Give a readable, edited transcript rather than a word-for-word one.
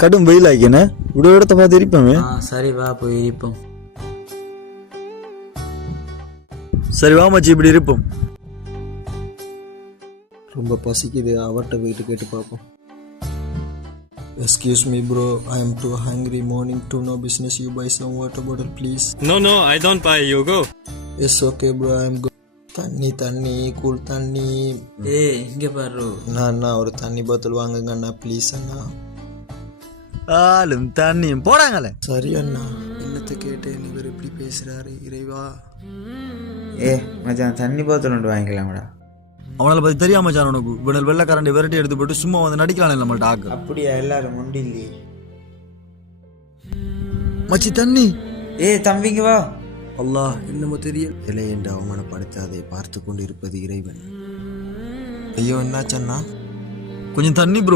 கடும் வெயில் ஆகிக்கண்ணே, விட இடத்த பார்த்து இருப்போமே. சரி வா போய் இருப்போம். சரி வா மச்சி, இப்படி இருப்போம். ரொம்ப பசிக்குது, அவர்கிட்ட போயிட்டு கேட்டு பார்ப்போம். Excuse me bro, I am too hungry. Morning to no business. You buy some water bottle please. No, I don't buy. You go. It's okay bro, I am good. தண்ணி கூல் தண்ணி. இங்க பாரு. அண்ணா ஒரு தண்ணி பாட்டில் வாங்குங்க அண்ணா ப்ளீஸ் அண்ணா. ஆளும் தண்ணியும் போடாங்களே. சரி அண்ணா, என்னத்தை கேட்டேன் இவர் எப்படி பேசுறாரு இறைவா. மச்சான் தண்ணி பாத்திரம் ஒன்று வாங்கிக்கலாம்டா. அவனால பத்தி தெரியாம மச்சான் உனக்கு. இவனை வெள்ளக்காரண்டி விரட்டி எடுத்து போட்டு சும்மா வந்து நடிக்கலாம் நம்மள்ட்ட ஆக்கு. அப்படியா? எல்லாரும் முண்டி இல்லையே மச்சி தண்ணி. தம்பிங்க வா. அல்லாஹ் என்னமோ தெரியல. இலை என்று அவமானப்படுத்தாதை பார்த்து கொண்டு இருப்பது இறைவன். ஐயோ என்னாச்சண்ணா? கொஞ்சம் தண்ணி ப்ரோ.